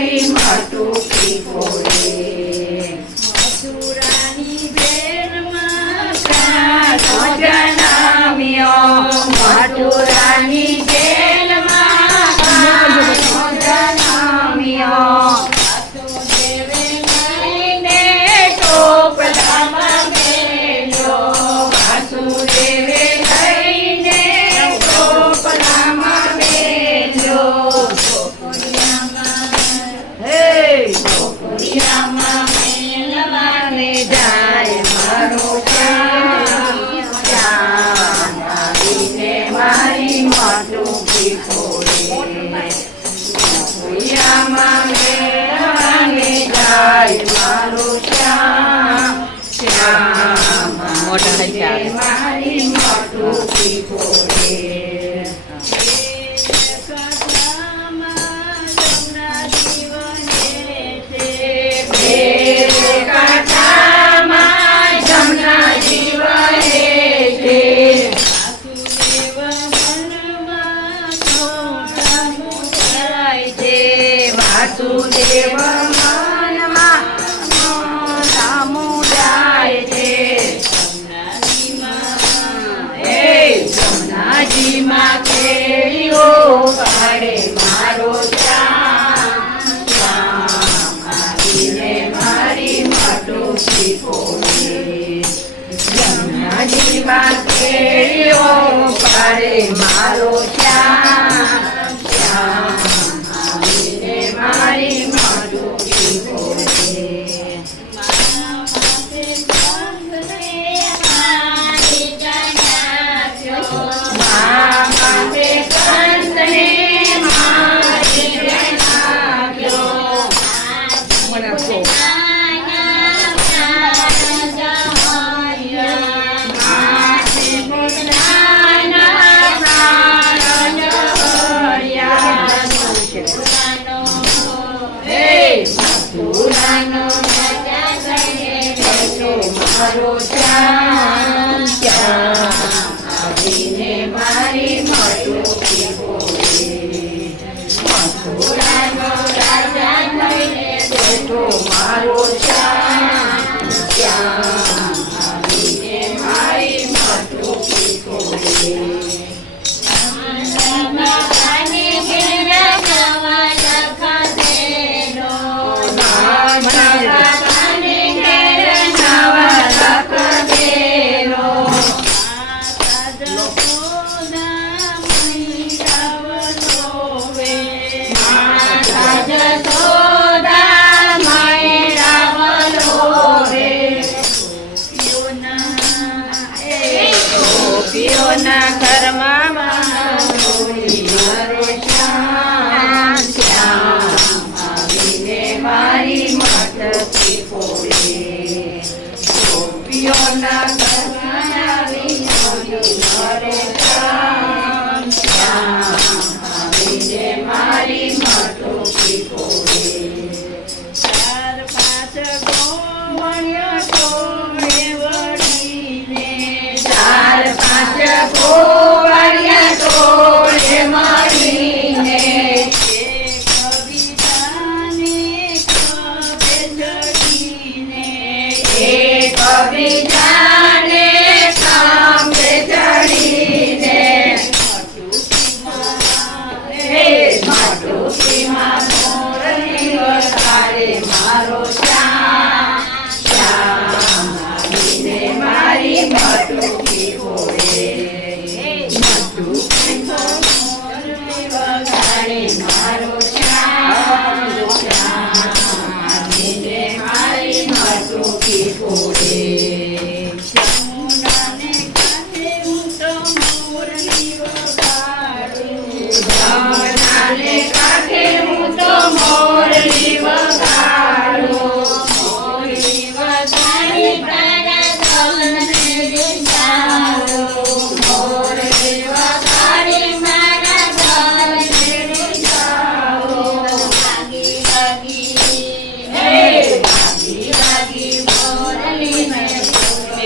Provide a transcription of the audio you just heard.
મારી માટુકી પોળે મથુરાની બેનમાં જણાવ્યો મથુરાની બેનમાં જણાવ્યો વાસુદેવ મનમાં રામો જાય છે સોનાજીમાં કેળીઓ પાડે મારો મારી માટો જીવા કેળીઓ પાડે મારો ત્યાં મારો શ્યામ શ્યામ આવીને મારી મથુરાનો રાજા Υπότιτλοι AUTHORWAVE